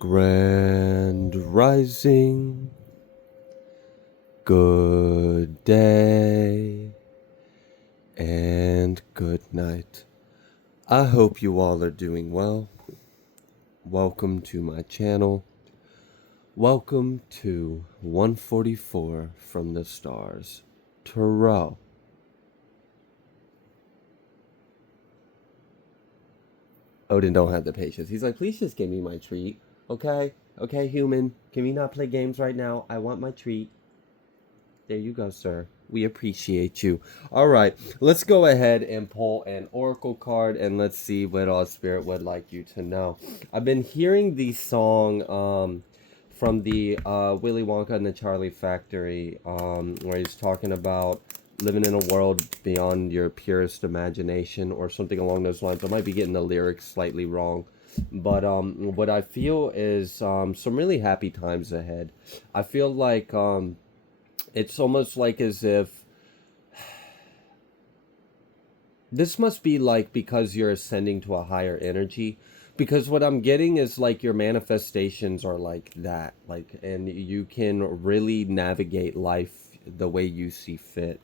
Grand Rising, good day, and good night. I hope you all are doing well. Welcome to my channel. Welcome to 144 from the stars. Tarot. Odin don't have the patience. He's like, please just give me my treat. Okay? Okay, human. Can we not play games right now? I want my treat. There you go, sir. We appreciate you. All right, let's go ahead and pull an oracle card and let's see what all spirit would like you to know. I've been hearing the song from the Willy Wonka and the Charlie Factory where he's talking about living in a world beyond your purest imagination or something along those lines. I might be getting the lyrics slightly wrong. But what I feel is some really happy times ahead. I feel like it's almost like as if this must be like because you're ascending to a higher energy, because what I'm getting is like your manifestations are like that, like, and you can really navigate life the way you see fit.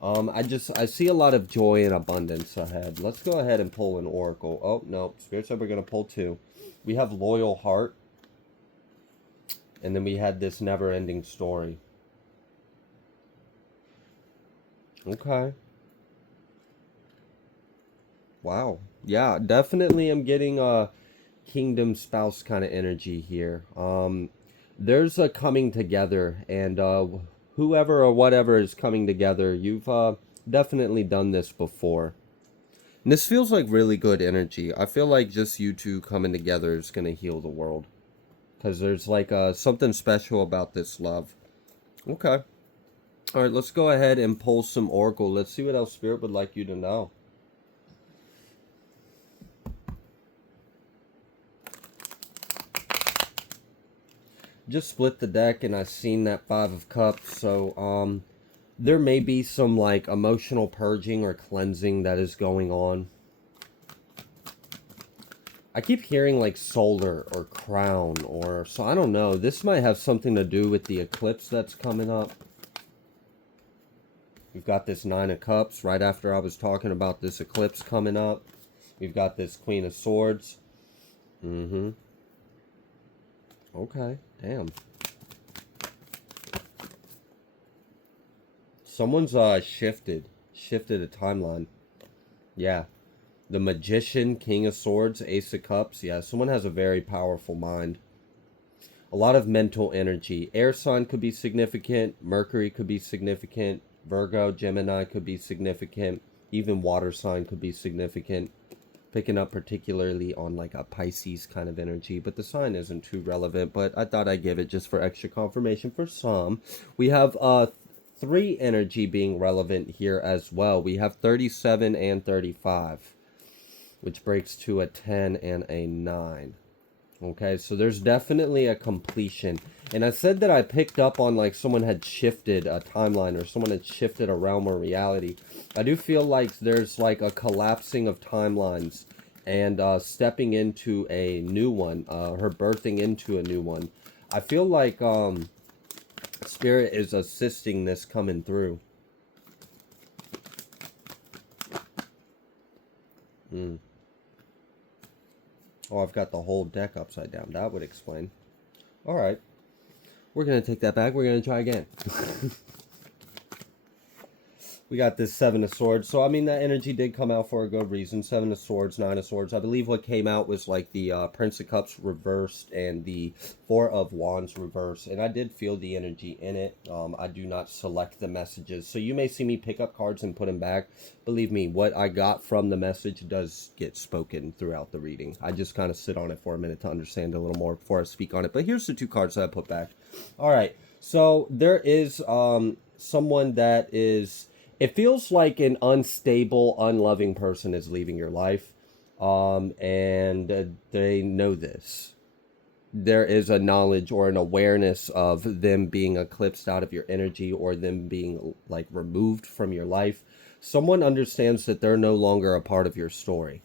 I see a lot of joy and abundance ahead. Let's go ahead and pull an oracle. Oh no, Spirit said we're gonna pull two. We have loyal heart, and then we had this never-ending story. Okay. Wow. Yeah, definitely I'm getting a kingdom spouse kind of energy here. There's a coming together, and whoever or whatever is coming together, you've definitely done this before. And this feels like really good energy. I feel like just you two coming together is going to heal the world. Because there's like something special about this love. Okay. All right, let's go ahead and pull some oracle. Let's see what else Spirit would like you to know. Just split the deck and I've seen that Five of Cups, so there may be some like emotional purging or cleansing that is going on. I keep hearing like solar or crown, or so I don't know. This might have something to do with the eclipse that's coming up. We've got this Nine of Cups right after I was talking about this eclipse coming up. We've got this Queen of Swords. Okay, damn. Someone's shifted a timeline. Yeah. The Magician, King of Swords, Ace of Cups. Yeah, someone has a very powerful mind. A lot of mental energy. Air sign could be significant. Mercury could be significant. Virgo, Gemini could be significant. Even water sign could be significant. Picking up particularly on like a Pisces kind of energy. But the sign isn't too relevant. But I thought I'd give it just for extra confirmation for some. We have 3 energy being relevant here as well. We have 37 and 35. Which breaks to a 10 and a 9. Okay, so there's definitely a completion. And I said that I picked up on like someone had shifted a timeline or someone had shifted a realm or reality. I do feel like there's like a collapsing of timelines and stepping into a new one, her birthing into a new one. I feel like Spirit is assisting this coming through. Oh, I've got the whole deck upside down. That would explain. All right. We're going to take that back. We're going to try again. We got this Seven of Swords. So, I mean, that energy did come out for a good reason. Seven of Swords, Nine of Swords. I believe what came out was like the Prince of Cups reversed and the Four of Wands reversed. And I did feel the energy in it. I do not select the messages. So you may see me pick up cards and put them back. Believe me, what I got from the message does get spoken throughout the reading. I just kind of sit on it for a minute to understand a little more before I speak on it. But here's the 2 cards that I put back. All right. So there is someone that is... It feels like an unstable, unloving person is leaving your life, and they know this. There is a knowledge or an awareness of them being eclipsed out of your energy or them being like removed from your life. Someone understands that they're no longer a part of your story.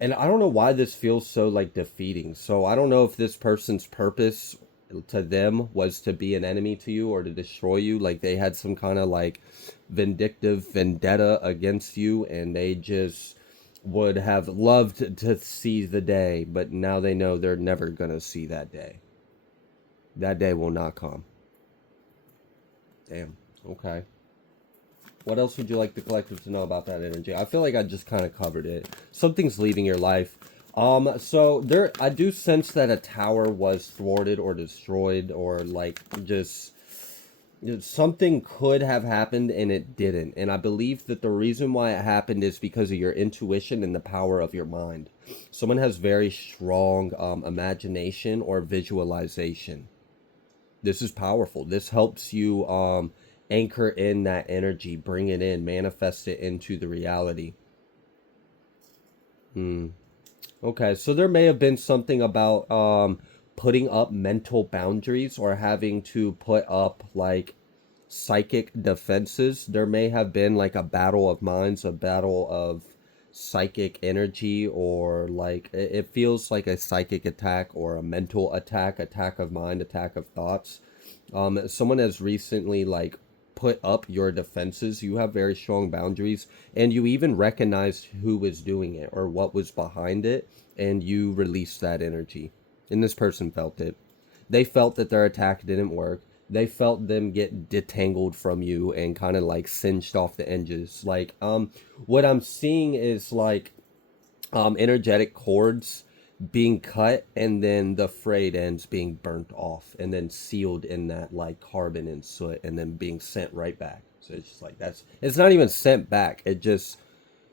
And I don't know why this feels so like defeating. So I don't know if this person's purpose to them was to be an enemy to you or to destroy you. Like they had some kind of like vindictive vendetta against you, and they just would have loved to see the day, but now they know they're never gonna see that day. That day will not come. Damn. Okay. What else would you like the collective to know about that energy? I feel like I just kind of covered it. Something's leaving your life. So there, I do sense that a tower was thwarted or destroyed, or like just something could have happened and it didn't. And I believe that the reason why it happened is because of your intuition and the power of your mind. Someone has very strong imagination or visualization. This is powerful. This helps you anchor in that energy, bring it in, manifest it into the reality. Okay, so there may have been something about putting up mental boundaries or having to put up like psychic defenses. There may have been like a battle of minds, a battle of psychic energy, or like it feels like a psychic attack or a mental attack, attack of mind, attack of thoughts. Someone has recently like put up your defenses. You have very strong boundaries, and you even recognized who was doing it or what was behind it, and you released that energy. And this person felt it. They felt that their attack didn't work. They felt them get detangled from you and kind of like singed off the edges. Like, what I'm seeing is like energetic cords being cut, and then the frayed ends being burnt off and then sealed in that like carbon and soot, and then being sent right back. So it's just like that's, it's not even sent back, it just,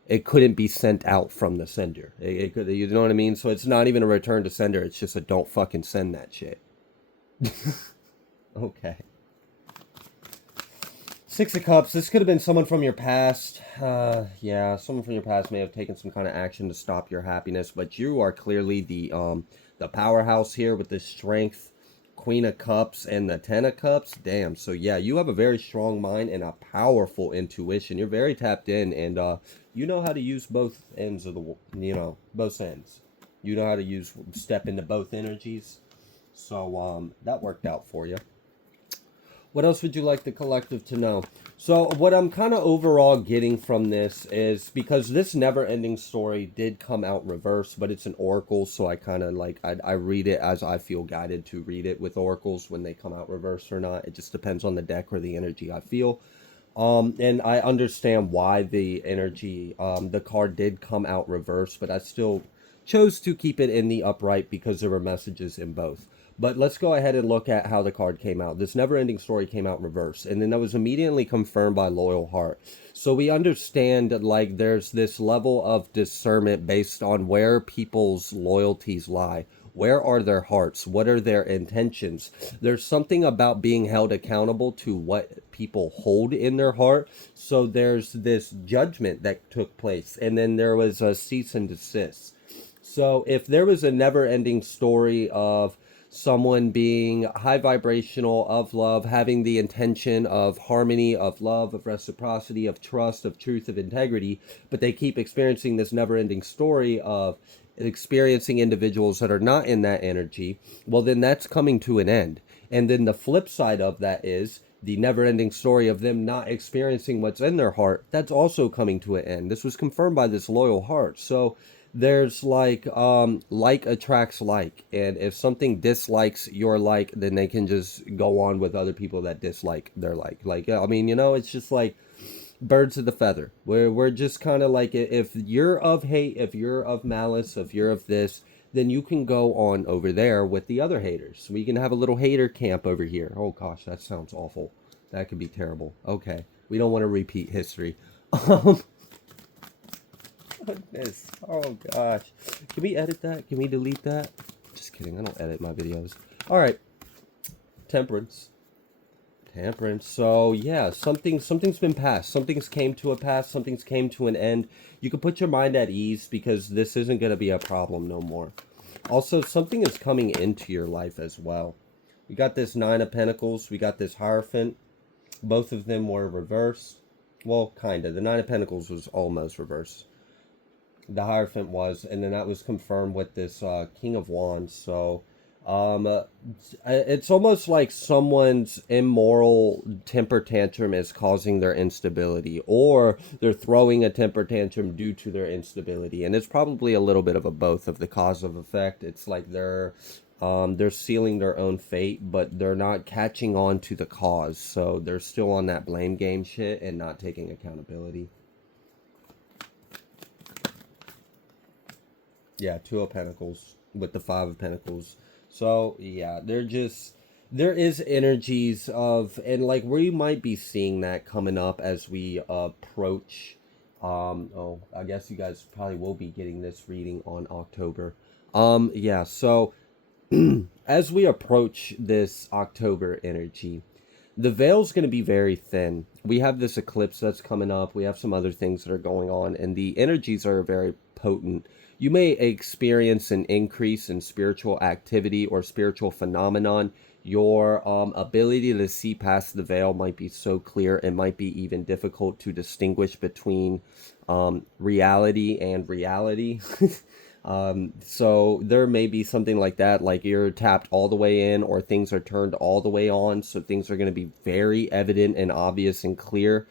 it couldn't be sent out from the sender. It could, you know what I mean? So it's not even a return to sender, it's just a don't fucking send that shit. Okay. Six of Cups. This could have been someone from your past. Yeah, someone from your past may have taken some kind of action to stop your happiness, but you are clearly the powerhouse here with the strength, Queen of Cups, and the Ten of Cups. Damn. So yeah, you have a very strong mind and a powerful intuition. You're very tapped in, and you know how to use both ends of the, both ends. You know how to step into both energies. So that worked out for you. What else would you like the collective to know? So what I'm kind of overall getting from this is, because this never-ending story did come out reverse, but it's an oracle, so I kind of like, I read it as I feel guided to read it with oracles when they come out reverse or not. It just depends on the deck or the energy I feel. And I understand why the energy, the card did come out reverse, but I still chose to keep it in the upright because there were messages in both. But let's go ahead and look at how the card came out. This never-ending story came out reverse, and then that was immediately confirmed by Loyal Heart. So we understand like there's this level of discernment based on where people's loyalties lie. Where are their hearts? What are their intentions? There's something about being held accountable to what people hold in their heart. So there's this judgment that took place, and then there was a cease and desist. So if there was a never-ending story of someone being high vibrational, of love, having the intention of harmony, of love, of reciprocity, of trust, of truth, of integrity, but they keep experiencing this never-ending story of experiencing individuals that are not in that energy, well, then that's coming to an end. And then the flip side of that is the never-ending story of them not experiencing what's in their heart. That's also coming to an end. This was confirmed by this Loyal Heart. So there's like attracts like, and if something dislikes your like, then they can just go on with other people that dislike their like, I mean, it's just like birds of the feather. We're just kind of like, if you're of hate, if you're of malice, if you're of this, then you can go on over there with the other haters. We can have a little hater camp over here. Oh gosh, that sounds awful. That could be terrible. Okay, we don't want to repeat history. Goodness. Oh gosh. Can we edit that? Can we delete that? Just kidding. I don't edit my videos. All right. Temperance. Temperance. So yeah, something's been passed. Something's came to a pass. Something's came to an end. You can put your mind at ease because this isn't going to be a problem no more. Also, something is coming into your life as well. We got this Nine of Pentacles. We got this Hierophant. Both of them were reversed. Well, kind of. The Nine of Pentacles was almost reversed. The Hierophant was, and then that was confirmed with this King of Wands. So um, uh, it's almost like someone's immoral temper tantrum is causing their instability, or they're throwing a temper tantrum due to their instability, and it's probably a little bit of a both of the cause of effect. It's like they're sealing their own fate, but they're not catching on to the cause, so they're still on that blame game shit and not taking accountability. Yeah, Two of Pentacles with the Five of Pentacles. So yeah, they're just there is energies of, and like we might be seeing that coming up as we approach. Oh, I guess you guys probably will be getting this reading on October. Yeah. So as we approach this October energy, the veil's going to be very thin. We have this eclipse that's coming up. We have some other things that are going on, and the energies are very potent. You may experience an increase in spiritual activity or spiritual phenomenon. Your ability to see past the veil might be so clear, it might be even difficult to distinguish between reality and reality. So there may be something like that, like you're tapped all the way in, or things are turned all the way on. So things are going to be very evident and obvious and clear.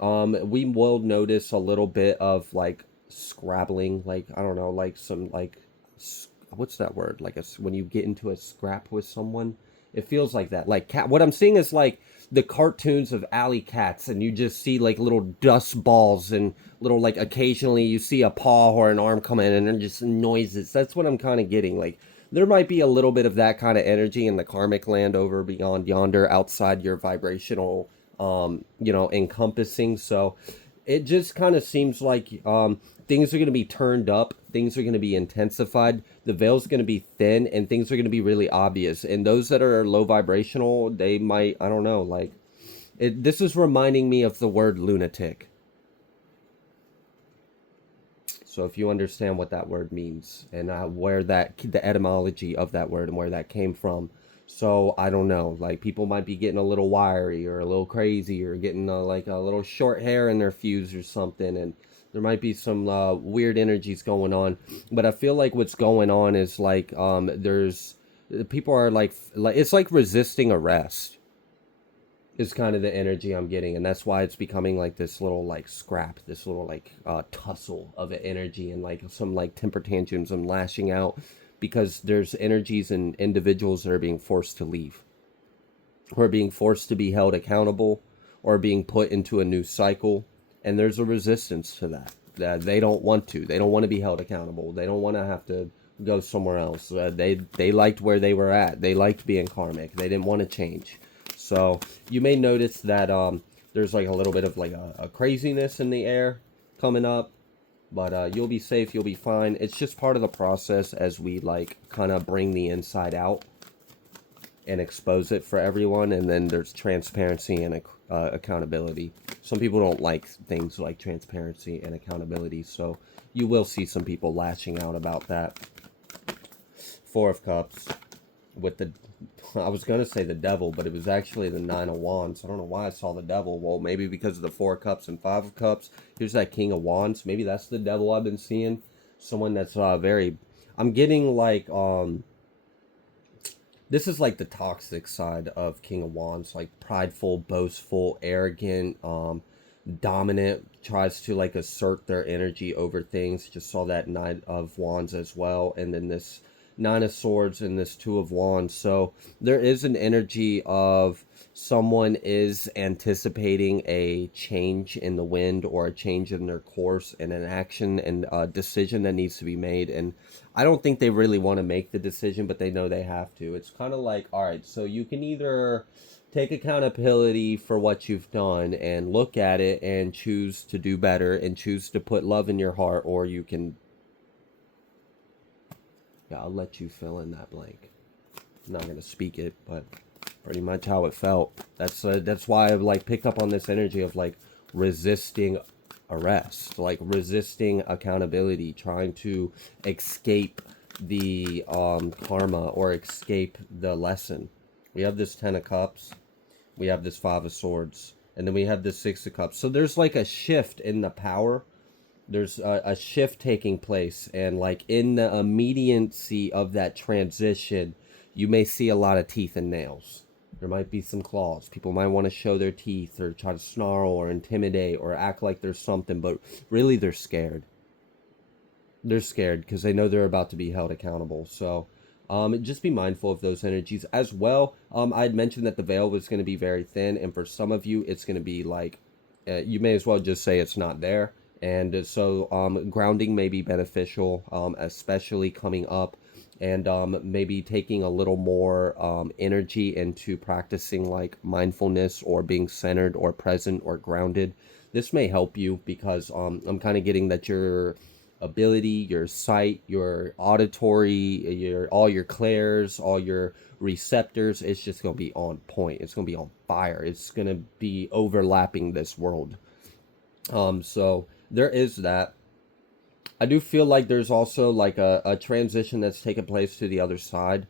We will notice a little bit of like scrabbling, like, I don't know, like some like, what's that word? Like when you get into a scrap with someone, it feels like that. Like cat, what I'm seeing is like the cartoons of alley cats, and you just see like little dust balls and little, like, occasionally you see a paw or an arm come in and then just noises. That's what I'm kind of getting. Like there might be a little bit of that kind of energy in the karmic land over beyond yonder, outside your vibrational encompassing. So it just kind of seems like things are going to be turned up, things are going to be intensified, the veil's going to be thin, and things are going to be really obvious. And those that are low vibrational, they might, I don't know, like this is reminding me of the word lunatic. So if you understand what that word means, and where that, the etymology of that word and where that came from. So I don't know, like people might be getting a little wiry or a little crazy, or getting like a little short hair in their fuse or something, and there might be some weird energies going on. But I feel like what's going on is like there's people are like it's like resisting arrest is kind of the energy I'm getting, and that's why it's becoming like this little like scrap, this little like tussle of energy, and like some like temper tantrums and lashing out, because there's energies and individuals that are being forced to leave, who are being forced to be held accountable, or being put into a new cycle, and there's a resistance to that. That they don't want to. They don't want to be held accountable. They don't want to have to go somewhere else. They liked where they were at. They liked being karmic. They didn't want to change. So you may notice that there's like a little bit of like a craziness in the air coming up, but you'll be safe. You'll be fine. It's just part of the process as we like kind of bring the inside out and expose it for everyone. And then there's transparency and accountability. Some people don't like things like transparency and accountability, so you will see some people lashing out about that. Four of Cups with the, I was going to say the devil, but it was actually the Nine of Wands. I don't know why I saw the devil. Well, maybe because of the Four of Cups and Five of Cups. Here's that King of Wands. Maybe that's the devil I've been seeing. Someone that's very, I'm getting like this is like the toxic side of King of Wands, like prideful, boastful, arrogant, dominant, tries to like assert their energy over things. Just saw that Knight of Wands as well, and then this Nine of Swords and this Two of Wands. So there is an energy of someone is anticipating a change in the wind, or a change in their course, and an action and a decision that needs to be made. And I don't think they really want to make the decision, but they know they have to. It's kind of like, all right, so you can either take accountability for what you've done and look at it and choose to do better and choose to put love in your heart, or you can, yeah, I'll let you fill in that blank. I'm not going to speak it, but pretty much how it felt. That's why I've like picked up on this energy of like resisting arrest, like resisting accountability, trying to escape the karma, or escape the lesson. We have this Ten of Cups, we have this Five of Swords, and then we have this Six of Cups. So there's like a shift in the power There's a shift taking place, and like in the immediacy of that transition, you may see a lot of teeth and nails. There might be some claws. People might want to show their teeth or try to snarl or intimidate or act like there's something, but really they're scared. They're scared because they know they're about to be held accountable. So just be mindful of those energies as well. I had mentioned that the veil was going to be very thin, and for some of you, it's going to be like you may as well just say it's not there. And so grounding may be beneficial, especially coming up, and maybe taking a little more energy into practicing like mindfulness or being centered or present or grounded. This may help you because I'm kind of getting that your ability, your sight, your auditory, your all your clairs, all your receptors, it's just going to be on point. It's going to be on fire. It's going to be overlapping this world. So there is that. I do feel like there's also like a transition that's taken place to the other side.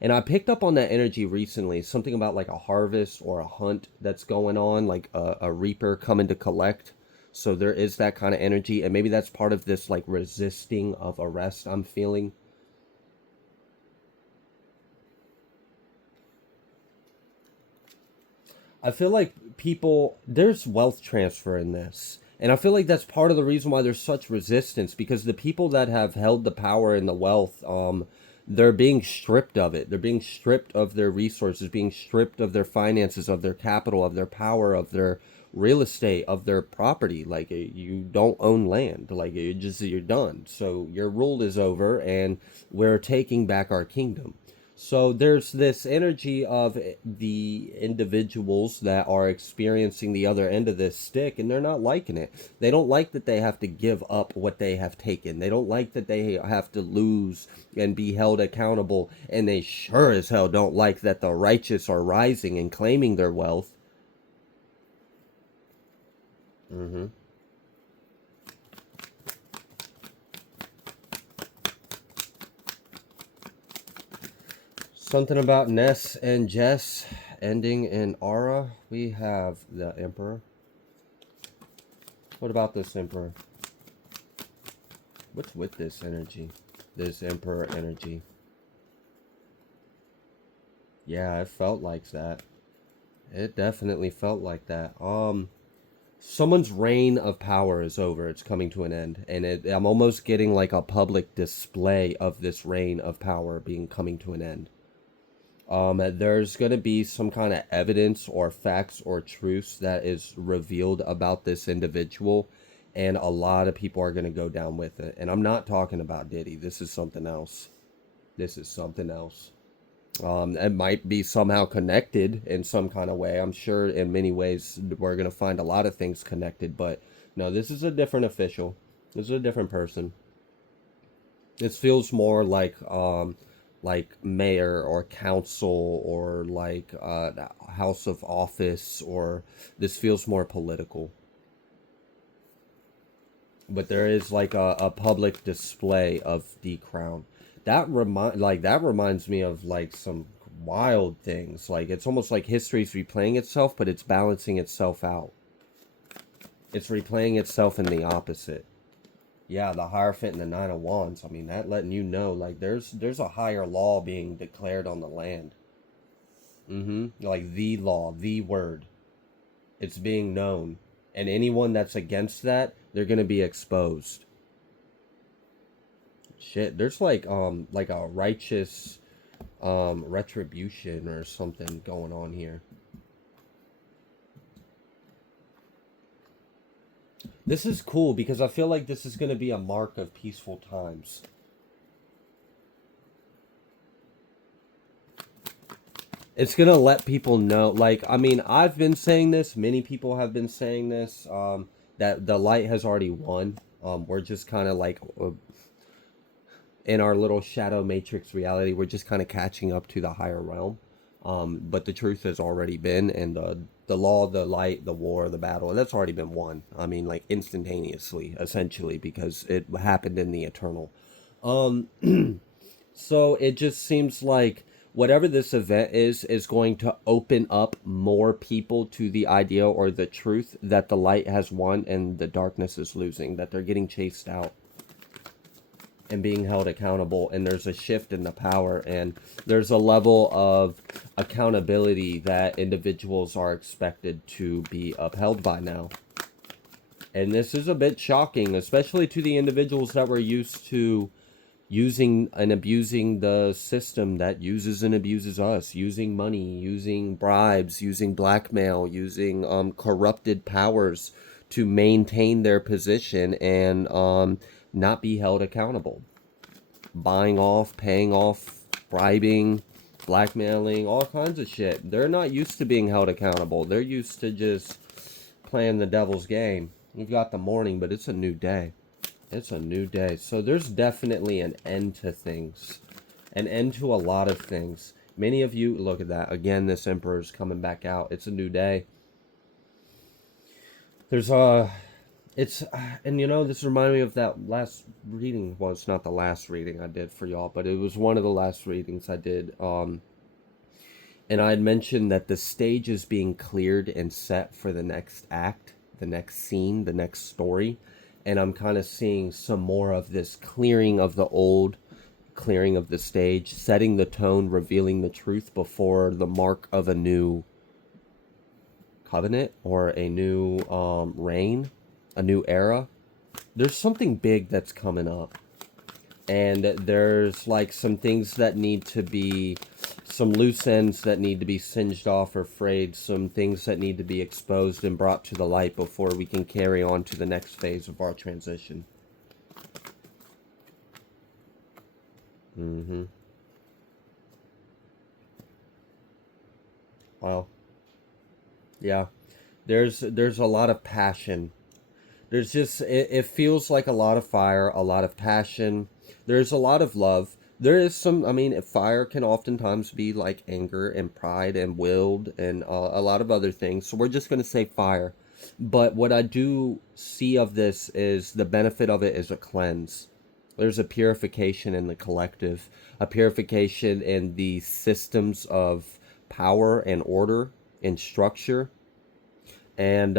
And I picked up on that energy recently, something about like a harvest or a hunt that's going on, like a reaper coming to collect. So there is that kind of energy, and maybe that's part of this like resisting of arrest I'm feeling. I feel like people, there's wealth transfer in this. And I feel like that's part of the reason why there's such resistance, because the people that have held the power and the wealth, they're being stripped of it. They're being stripped of their resources, being stripped of their finances, of their capital, of their power, of their real estate, of their property. Like you don't own land. Like you're done. So your rule is over, and we're taking back our kingdom. So there's this energy of the individuals that are experiencing the other end of this stick, and they're not liking it. They don't like that they have to give up what they have taken. They don't like that they have to lose and be held accountable. And they sure as hell don't like that the righteous are rising and claiming their wealth. Mm-hmm. Something about Ness and Jess ending in Aura. We have the Emperor. What about this Emperor? What's with this energy? This Emperor energy. Yeah, it felt like that. It definitely felt like that. Someone's reign of power is over. It's coming to an end, and I'm almost getting like a public display of this reign of power being coming to an end. There's going to be some kind of evidence or facts or truths that is revealed about this individual, and a lot of people are going to go down with it. And I'm not talking about Diddy. This is something else. This is something else. It might be somehow connected in some kind of way. I'm sure in many ways we're going to find a lot of things connected, but no, this is a different official. This is a different person. This feels more like mayor or council or like house of office, or this feels more political. But there is like a public display of the crown. That reminds me of like some wild things. Like it's almost like history's replaying itself, but it's balancing itself out. It's replaying itself in the opposite. Yeah, the Hierophant and the Nine of Wands. I mean, that letting you know, like, there's a higher law being declared on the land. Mm-hmm. Like the law, the word. It's being known, and anyone that's against that, they're gonna be exposed. Shit, there's like a righteous retribution or something going on here. This is cool because I feel like this is gonna be a mark of peaceful times. It's gonna let people know, like, I mean, I've been saying this, many people have been saying this, that the light has already won. We're just kind of like in our little shadow matrix reality, we're just kind of catching up to the higher realm. But the truth has already been, and the law, the light, the war, the battle, that's already been won. I mean, like instantaneously, essentially, because it happened in the eternal. Um, so it just seems like whatever this event is going to open up more people to the idea or the truth that the light has won and the darkness is losing, that they're getting chased out and being held accountable, and there's a shift in the power, and there's a level of accountability that individuals are expected to be upheld by now. And this is a bit shocking, especially to the individuals that were used to using and abusing the system that uses and abuses us, using money, using bribes, using blackmail, using corrupted powers to maintain their position and not be held accountable. Buying off, paying off, bribing, blackmailing, all kinds of shit. They're not used to being held accountable. They're used to just playing the devil's game. You've got the morning, but it's a new day. It's a new day. So there's definitely an end to things. An end to a lot of things. Many of you, look at that. Again, this emperor's coming back out. It's a new day. There's and you know, this reminded me of that last reading. Well, it's not the last reading I did for y'all, but it was one of the last readings I did. And I had mentioned that the stage is being cleared and set for the next act, the next scene, the next story. And I'm kind of seeing some more of this clearing of the old, clearing of the stage, setting the tone, revealing the truth before the mark of a new covenant or a new reign, a new era. There's something big that's coming up. And there's like some things that need to be, some loose ends that need to be singed off or frayed, some things that need to be exposed and brought to the light before we can carry on to the next phase of our transition. Wow. Yeah. There's a lot of passion. There's just, it feels like a lot of fire, a lot of passion. There's a lot of love. There is some, I mean, fire can oftentimes be like anger and pride and willed and a lot of other things. So we're just going to say fire. But what I do see of this is the benefit of it is a cleanse. There's a purification in the collective, a purification in the systems of power and order and structure. And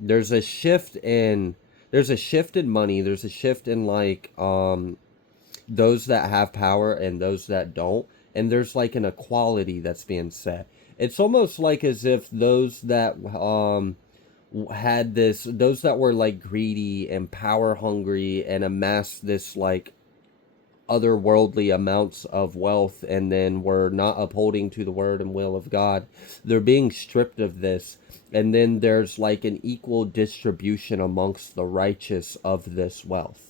there's a shift in money. There's a shift in like those that have power and those that don't, and there's like an equality that's being set. It's almost like as if those that had this, those that were like greedy and power hungry and amassed this like otherworldly amounts of wealth and then were not upholding to the word and will of God, they're being stripped of this. And then there's like an equal distribution amongst the righteous of this wealth.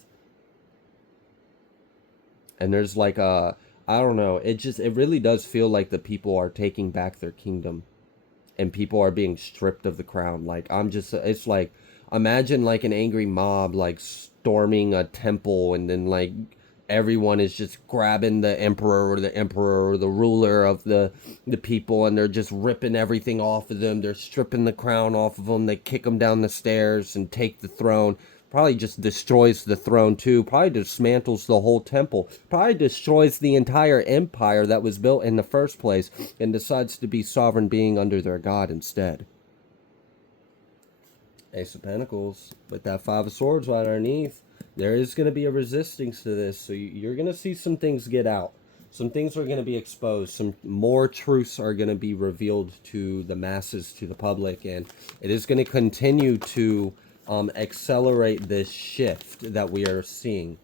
And there's like a, I don't know, it really does feel like the people are taking back their kingdom and people are being stripped of the crown. Like, it's like, imagine like an angry mob like storming a temple, and then like everyone is just grabbing the emperor or the ruler of the people, and they're just ripping everything off of them. They're stripping the crown off of them. They kick them down the stairs and take the throne. Probably just destroys the throne too. Probably dismantles the whole temple. Probably destroys the entire empire that was built in the first place, and decides to be sovereign being under their god instead. Ace of Pentacles with that Five of Swords right underneath. There is going to be a resistance to this, so you're going to see some things get out. Some things are going to be exposed. Some more truths are going to be revealed to the masses, to the public, and it is going to continue to accelerate this shift that we are seeing.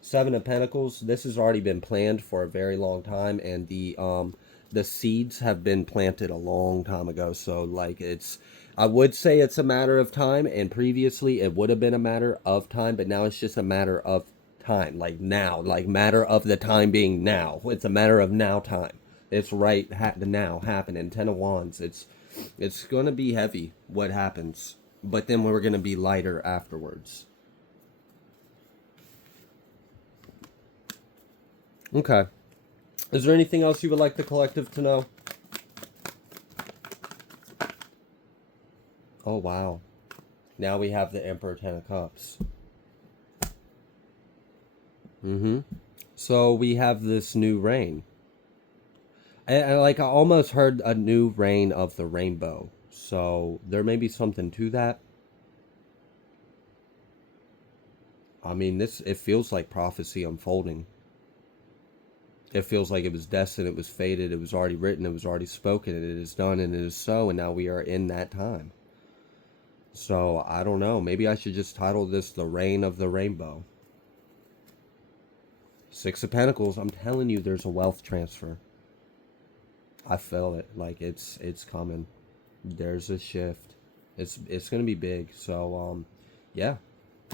Seven of Pentacles, this has already been planned for a very long time, and the seeds have been planted a long time ago. So like I would say it's a matter of time, and previously it would have been a matter of time, but now it's just a matter of time, like now, like matter of the time being now. It's a matter of now time. It's right now happening. Ten of Wands. It's going to be heavy what happens, but then we're going to be lighter afterwards. Okay. Is there anything else you would like the collective to know? Oh, wow. Now we have the Emperor, Ten of Cups. So we have this new reign. I almost heard a new reign of the rainbow. So there may be something to that. I mean, this it feels like prophecy unfolding. It feels like it was destined, it was fated, it was already written, it was already spoken, and it is done, and it is so, and now we are in that time. So I don't know. Maybe I should just title this "The Reign of the Rainbow." Six of Pentacles. I'm telling you, there's a wealth transfer. I feel it. Like it's coming. There's a shift. It's gonna be big. So yeah.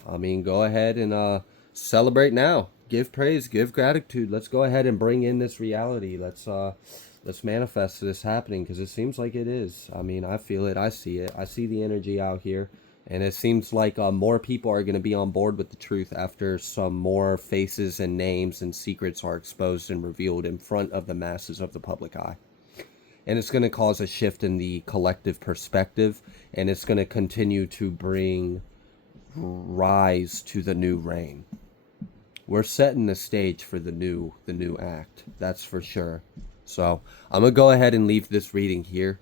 I mean, go ahead and celebrate now. Give praise, give gratitude. Let's go ahead and bring in this reality. Let's manifest this happening because it seems like it is. I mean, I feel it. I see it. I see the energy out here. And it seems like more people are going to be on board with the truth after some more faces and names and secrets are exposed and revealed in front of the masses of the public eye. And it's going to cause a shift in the collective perspective, and it's going to continue to bring rise to the new reign. We're setting the stage for the new act. That's for sure. So I'm gonna go ahead and leave this reading here.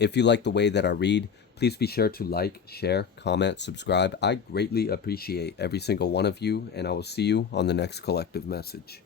If you like the way that I read, please be sure to like, share, comment, subscribe. I greatly appreciate every single one of you, and I will see you on the next collective message.